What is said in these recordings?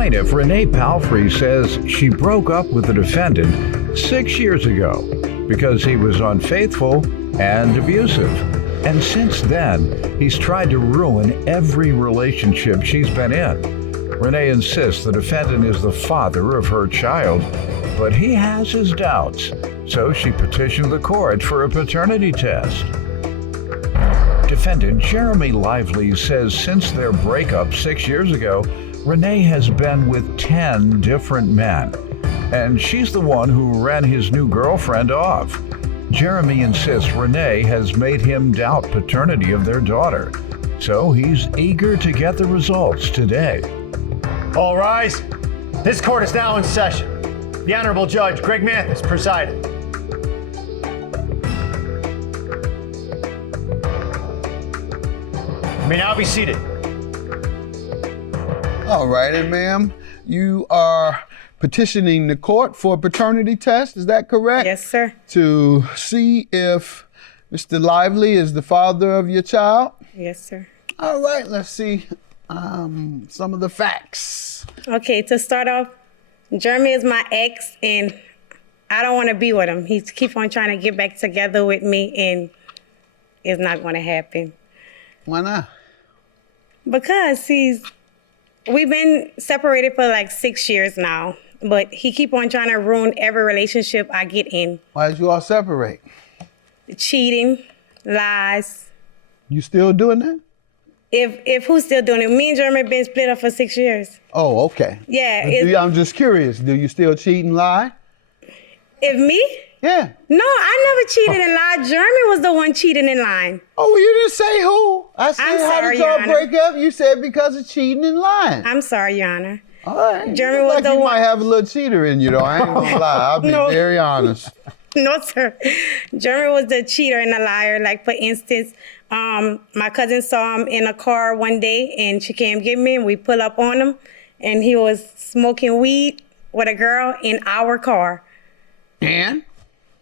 plaintiff, Renee Palfrey, says she broke up with the defendant 6 years ago because he was unfaithful and abusive. And since then, he's tried to ruin every relationship she's been in. Renee insists the defendant is the father of her child, but he has his doubts, so she petitioned the court for a paternity test. Defendant Jeremy Lively says since their breakup 6 years ago, Renee has been with 10 different men, and she's the one who ran his new girlfriend off. Jeremy insists Renee has made him doubt paternity of their daughter, so he's eager to get the results today. All rise. This court is now in session. The Honorable Judge Greg Mathis presiding. You may now be seated. All righty, ma'am. You are petitioning the court for a paternity test, is that correct? Yes, sir. To see if Mr. Lively is the father of your child? Yes, sir. All right, let's see some of the facts. Okay, to start off, Jeremy is my ex, and I don't want to be with him. He keeps on trying to get back together with me, and it's not going to happen. Why not? Because we've been separated for like 6 years now, but he keep on trying to ruin every relationship I get in. Why did you all separate? Cheating, lies. You still doing that? If who's still doing it? Me and Jeremy been split up for 6 years. Oh, okay. Yeah. I'm just curious. Do you still cheat and lie? If me? Yeah. No, I never cheated and lied. Jeremy was the one cheating and lying. Oh, well, you didn't say who. I said, I'm how sorry, did y'all Your Honor. break up? You said because of cheating and lying. I'm sorry, Your Honor. All right. Jeremy was like the you one. might have a little cheater in you, though. I ain't gonna lie. I'll be No. very honest. No, sir. Jeremy was the cheater and the liar. Like, for instance, my cousin saw him in a car one day, and she came get me, and we pull up on him, and he was smoking weed with a girl in our car. And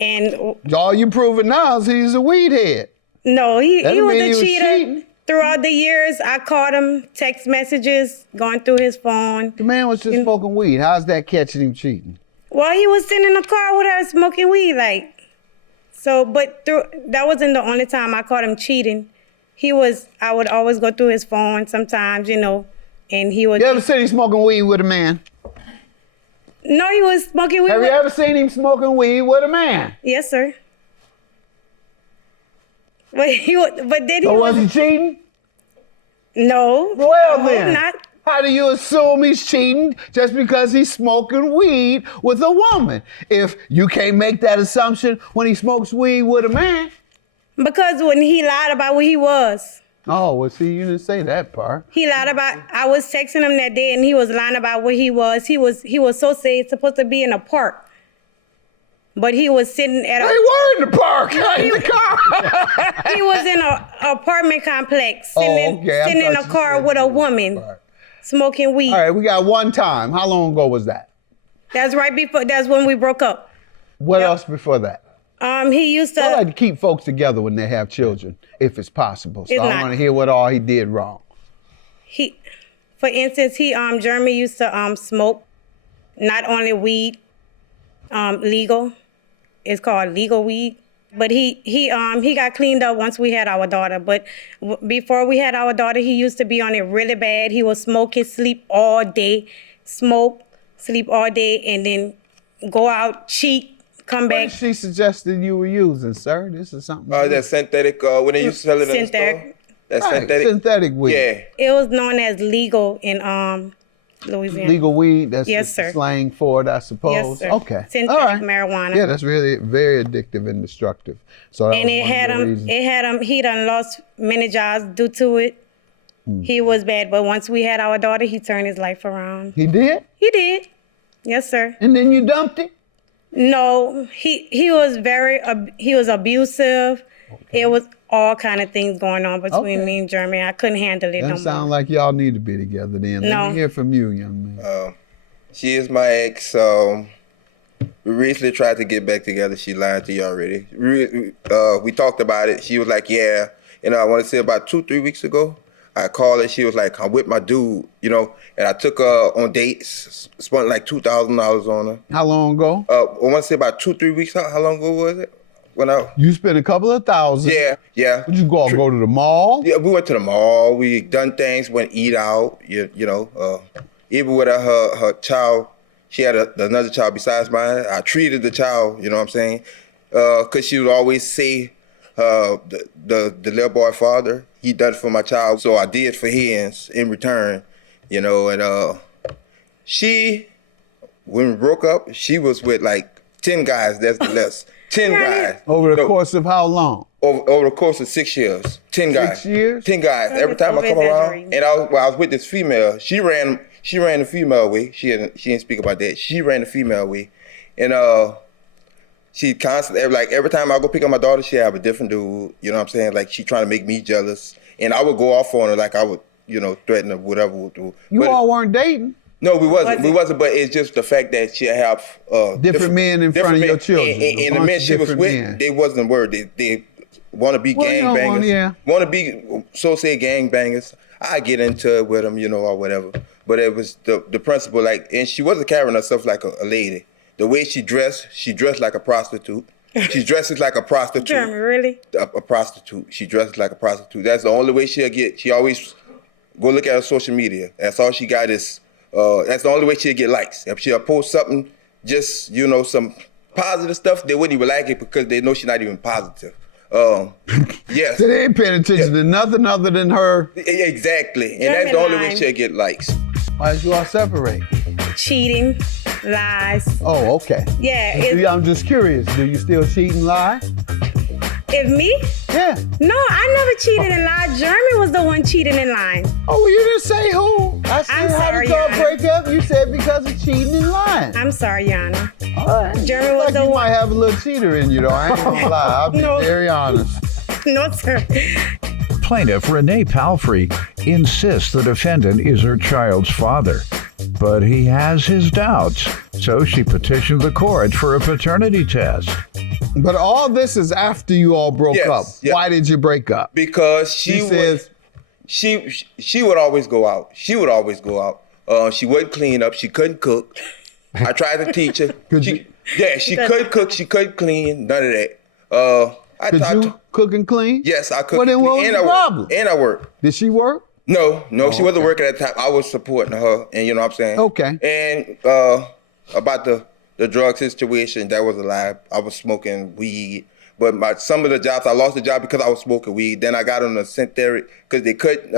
And all you proving now is he's a weed head. no, he That was mean a he was cheater. cheating. Throughout the years, I caught him, text messages, going through his phone. The man was just smoking weed. How's that catching him cheating? Well, he was sitting in the car with her smoking weed, like. So, but that wasn't the only time I caught him cheating. I would always go through his phone sometimes, and he would. You ever seen him smoking weed with a man? No, he was smoking weed. Have you ever seen him smoking weed with a man? Yes, sir. But did he? So was he cheating? No. Well I hope then, not. how do you assume he's cheating just because he's smoking weed with a woman? If you can't make that assumption when he smokes weed with a man. Because when he lied about where he was. Oh, well, see, you didn't say that part. He lied about. I was texting him that day, and he was lying about where he was. He was so say it's supposed to be in a park, but he was sitting at They were in the park, in the car. He was in an apartment complex, sitting in a car with a woman, smoking weed. All right, we got one time. How long ago was that? That's right before. That's when we broke up. What else before that? He used to. I like to keep folks together when they have children, if it's possible. So It's I not. want to hear what all he did wrong. For instance, Jeremy used to smoke, not only weed, legal. It's called legal weed. But he got cleaned up once we had our daughter. But before we had our daughter, he used to be on it really bad. He would smoke his sleep all day, smoke, sleep all day, and then go out, cheat, come What back. did she suggested you were using, sir? This is something. That synthetic, when they used to sell it in the store. Synthetic. That Right, synthetic weed. Yeah. It was known as legal in Louisiana. Legal weed, that's Yes, just sir. slang for it, I suppose. Yes, sir. Okay. Synthetic all right. marijuana. Yeah, that's really very addictive and destructive. So that And was it one had of the him. reasons. He done lost many jobs due to it. He was bad, but once we had our daughter, he turned his life around. He did? He did. Yes, sir. And then you dumped it? No, he was he was abusive. Okay. It was all kind of things going on between me and Jeremy. I couldn't handle it no Doesn't sound more. like y'all need to be together then. Let No. me hear from you, young man. She is my ex, so we recently tried to get back together. She lied to you already. We talked about it. She was like, yeah. And I want to say about 2-3 weeks ago, I called her. She was like, I'm with my dude, you know. And I took her on dates, spent like $2,000 on her. How long ago? I want to say about 2-3 weeks. How long ago was it? You spent a couple of thousand. Yeah. Did you go to the mall? Yeah, we went to the mall. We done things, went eat out, you know. Even with her child, she had another child besides mine. I treated the child, you know what I'm saying? Because she would always say, the little boy father, he done it for my child, so I did for his in return, you know. And when we broke up, she was with like 10 guys, that's the less. 10 guys. Over the course of how long? Over the course of 6 years. 10 guys. 6 years? 10 guys. Every time I come around, and I was with this female, she ran the female way. She didn't speak about that. She ran the female way. And she constantly, like every time I go pick up my daughter, she have a different dude, you know what I'm saying? Like she trying to make me jealous. And I would go off on her like I would, you know, threaten her, whatever we'll do. You all weren't dating? No, we wasn't, but it's just the fact that she have different men in front of your children. And the men she was with, they wasn't word. They want to be gangbangers. Want to be, so say gangbangers. I get into it with them, you know, or whatever. But it was the principle, like, and she wasn't carrying herself like a lady. The way she dressed like a prostitute. She dresses like a prostitute. Jeremy, really? A prostitute. She dresses like a prostitute. That's the only way she'll get. She always go look at her social media. That's all she got is. That's the only way she'll get likes. If she'll post something, just, you know, some positive stuff, they wouldn't even like it because they know she's not even positive. Yes. So they ain't paying attention to nothing other than her. Exactly. And that's the only way she'll get likes. Why did you all separate? Cheating, lies. Oh, okay. Yeah. I'm just curious. Do you still cheat and lie? If me? Yeah. No, I never cheated and lied. Jeremy was the one cheating and lying. Oh, well, you didn't say who. I said, I'm how sorry, did y'all Yana. break up? You said because of cheating and lying. I'm sorry, Yana. All right. Jeremy was like the you one. might have a little cheater in you, though. I ain't gonna lie. I'll be No. very honest. No, sir. Plaintiff Renee Palfrey insists the defendant is her child's father, but he has his doubts, so she petitioned the court for a paternity test. But all this is after you all broke up. Yes. Why did you break up? Because She says, she would always go out. She wouldn't clean up. She couldn't cook. I tried to teach her. She couldn't cook. She couldn't clean. None of that. could you cook and clean? Yes, I cooked. Well, then what was the problem? And I worked. Did she work? No, she wasn't working at the time. I was supporting her, and you know what I'm saying? Okay. And about the drug situation, that was a lie. I was smoking weed. But some of the jobs, I lost the job because I was smoking weed. Then I got on a synthetic because they couldn't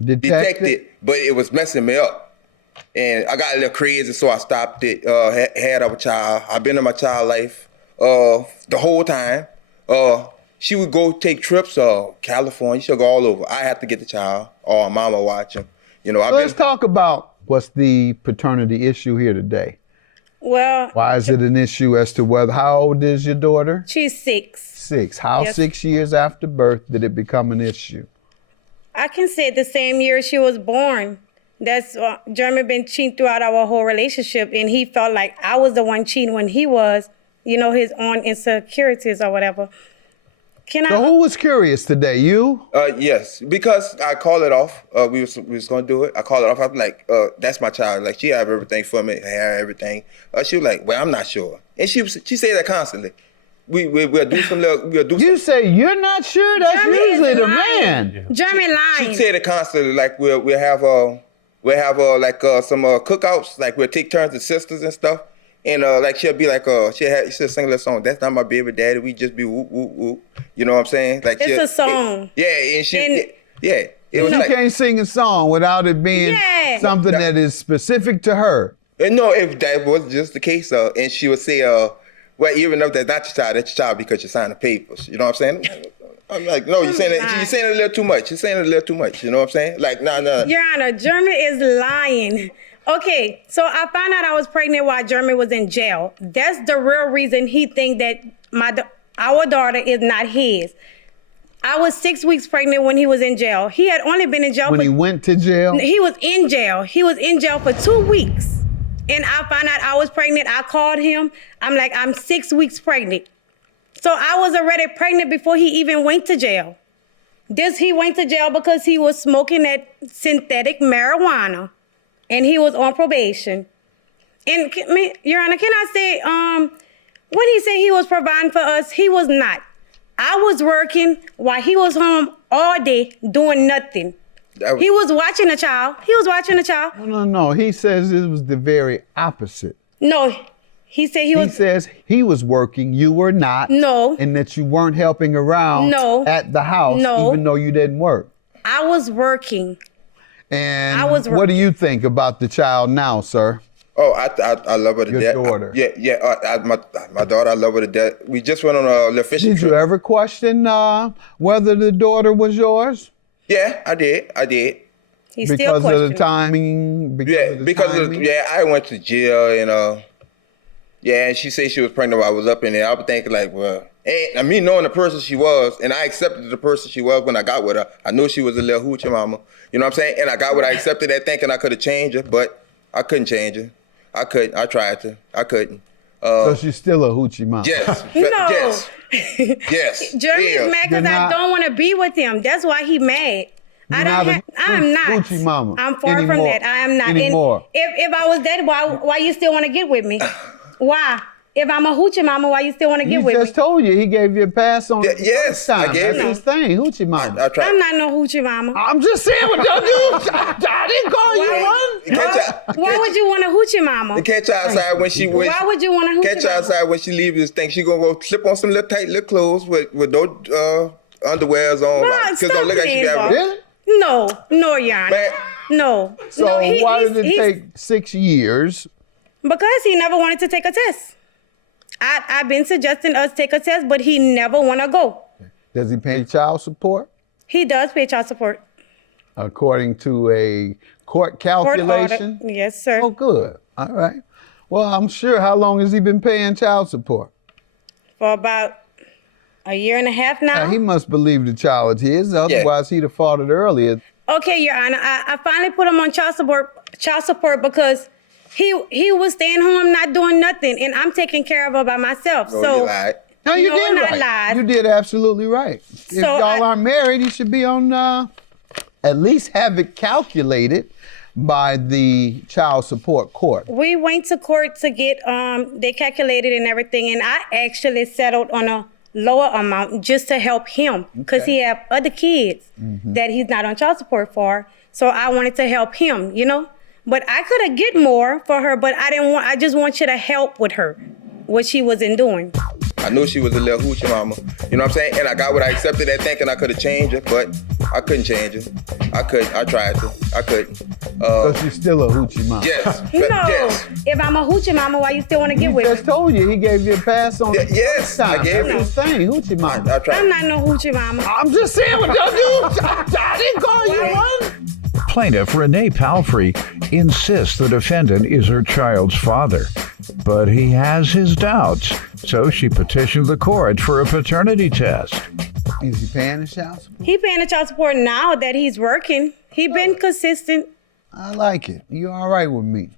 detect it, but it was messing me up. And I got a little crazy, so I stopped it. Had a child. I've been in my child life the whole time. She would go take trips, California. She'll go all over. I have to get the child, or mama watch him. You know, Let's talk about what's the paternity issue here today. Well, Why is it an issue as to whether, how old is your daughter? she's 6. 6. How Yes. 6 years after birth did it become an issue? I can say the same year she was born. That's Jeremy been cheating throughout our whole relationship, and he felt like I was the one cheating when he was, you know, his own insecurities or whatever. So who was curious today? You? Yes, because I called it off. We was gonna do it. I called it off. I'm like, that's my child. Like, she have everything for me, hair, everything. She was like, well, I'm not sure, and she said that constantly. We'll do some little. You say you're not sure? That's Jeremy usually is the lying. man. Jeremy lying. She said it constantly. Like we'll have some cookouts. Like we'll take turns as sisters and stuff. And like she'll be like she'll sing a little song. That's not my baby daddy. We just be whoop whoop whoop. You know what I'm saying? Like It's a song. And she it was You like, can't sing a song without it being something that is specific to her. And no, if that was just the case, and she would say, well, even if that's not your child, that's your child because you signed the papers. You know what I'm saying? I'm like, no, you're saying it a little too much. You're saying it a little too much. You know what I'm saying? Like, no. Your Honor, Jeremy is lying. Okay, so I found out I was pregnant while Jeremy was in jail. That's the real reason he think that our daughter is not his. I was 6 weeks pregnant when he was in jail. He had only been in jail When he went to jail? He was in jail. He was in jail for 2 weeks. And I found out I was pregnant. I called him. I'm like, I'm 6 weeks pregnant. So I was already pregnant before he even went to jail. He went to jail because he was smoking that synthetic marijuana, and he was on probation. And Your Honor, can I say, when he said he was providing for us, he was not. I was working while he was home all day doing nothing. He was watching a child. No. He says it was the very opposite. No, he said he says he was working, you were not. No. And that you weren't helping around at the house, even though you didn't work. I was working. And what do you think about the child now, sir? Oh, I love her to death. Your daughter. My daughter, I love her to death. We just went on a fishing trip. Did you ever question whether the daughter was yours? Yeah, I did. He's still questioning. Because of the timing? I went to jail and and she said she was pregnant while I was up in there. I was thinking like, well, me knowing the person she was, and I accepted the person she was when I got with her. I knew she was a little hoochie mama. You know what I'm saying? And I got what I accepted that thinking I could have changed her, but I couldn't change her. I couldn't. I tried to. I couldn't. So she's still a hoochie mama? Yes. No. Yes. Jeremy is mad because I don't want to be with him. That's why he mad. I'm not. Hoochie mama. I'm far from that. I am not. Anymore. And if I was that, why you still want to get with me? Why? If I'm a hoochie mama, why you still want to get with me? He just told you. He gave you a pass on yes, time. I gave That's his thing, hoochie mama. I tried. I'm not no hoochie mama. I'm just saying what y'all do. I didn't call you one. Why would you want a hoochie mama? To catch her outside when she Why would you want a hoochie mama? Catch her outside when she leaves this thing. She gonna go slip on some little tight little clothes with no underwears on. Stop don't look like she got Really? No, Your Honor. No. So why did it take 6 years? Because he never wanted to take a test. I've been suggesting us take a test, but he never want to go. Does he pay child support? He does pay child support. According to a court calculation? Court order. Yes, sir. Oh, good. All right. Well, I'm sure. How long has he been paying child support? For about a year and a half now. He must believe the child is his. Otherwise, he'd have fought it earlier. Okay, Your Honor. I finally put him on child support because he was staying home not doing nothing, and I'm taking care of her by myself. No, you lied. No, you did right. Lied. You did absolutely right. If y'all aren't married, you should be on, at least have it calculated by the child support court. We went to court to get, they calculated and everything, and I actually settled on a lower amount just to help him because he have other kids that he's not on child support for. So I wanted to help him, But I could have get more for her, but I just want you to help with her, what she wasn't doing. I knew she was a little hoochie mama. You know what I'm saying? And I got what I accepted that thinking I could have changed her, but I couldn't change her. I couldn't. I tried to. I couldn't. So she's still a hoochie mama? Yes. Yes. If I'm a hoochie mama, why you still want to get with me? He just told you. He gave you a pass on yes, time. I gave That's his thing, hoochie mama. I tried. I'm not no hoochie mama. I'm just saying what y'all do. I didn't call you one. Plaintiff Renee Palfrey insists the defendant is her child's father, but he has his doubts, so she petitioned the court for a paternity test. Is he paying the child support? He paying the child support now that he's working. He been consistent. I like it. You all right with me?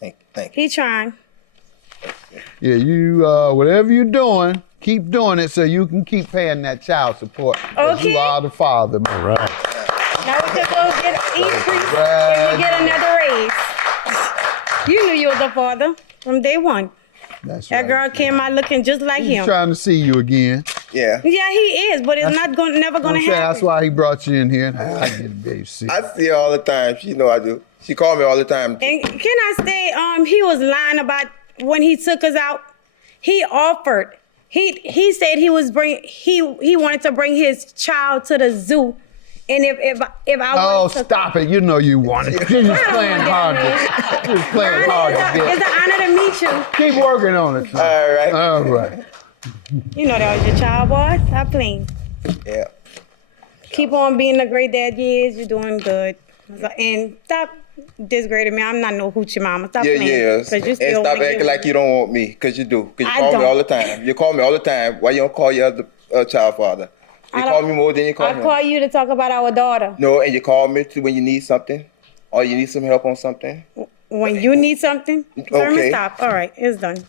Thank you. He trying. Yeah, you, whatever you're doing, keep doing it so you can keep paying that child support. Okay. You are the father. All right. Now we can go get an increase and we get another raise. You knew you was a father from day one. That's That right. girl came out looking just like He's him. trying to see you again. Yeah. Yeah, he is, but it's never going to happen. That's why he brought you in here. I get a baby seat. I see her all the time. She know I do. She call me all the time. And can I say, he was lying about when he took us out. He offered. He said he wanted to bring his child to the zoo. And if I Oh, stop it. You know you want it. You're just playing hard. You're just playing hard to It's get. an honor to meet you. Keep working on it. Son. All right. All right. You know that was your child, boy. Stop playing. Yeah. Keep on being the great dad you is. You're doing good. And stop disgrading me. I'm not no hoochie mama. Stop playing. Yeah. You And still stop wanna acting get like you don't want me, because you do. Because you I call me don't. all the time. You call me all the time. Why you don't call your other child father? You call me more than you call I him. call you to talk about our daughter. No, and you call me when you need something, or you need some help on something. When you need something, Okay. stop. All right, it's done.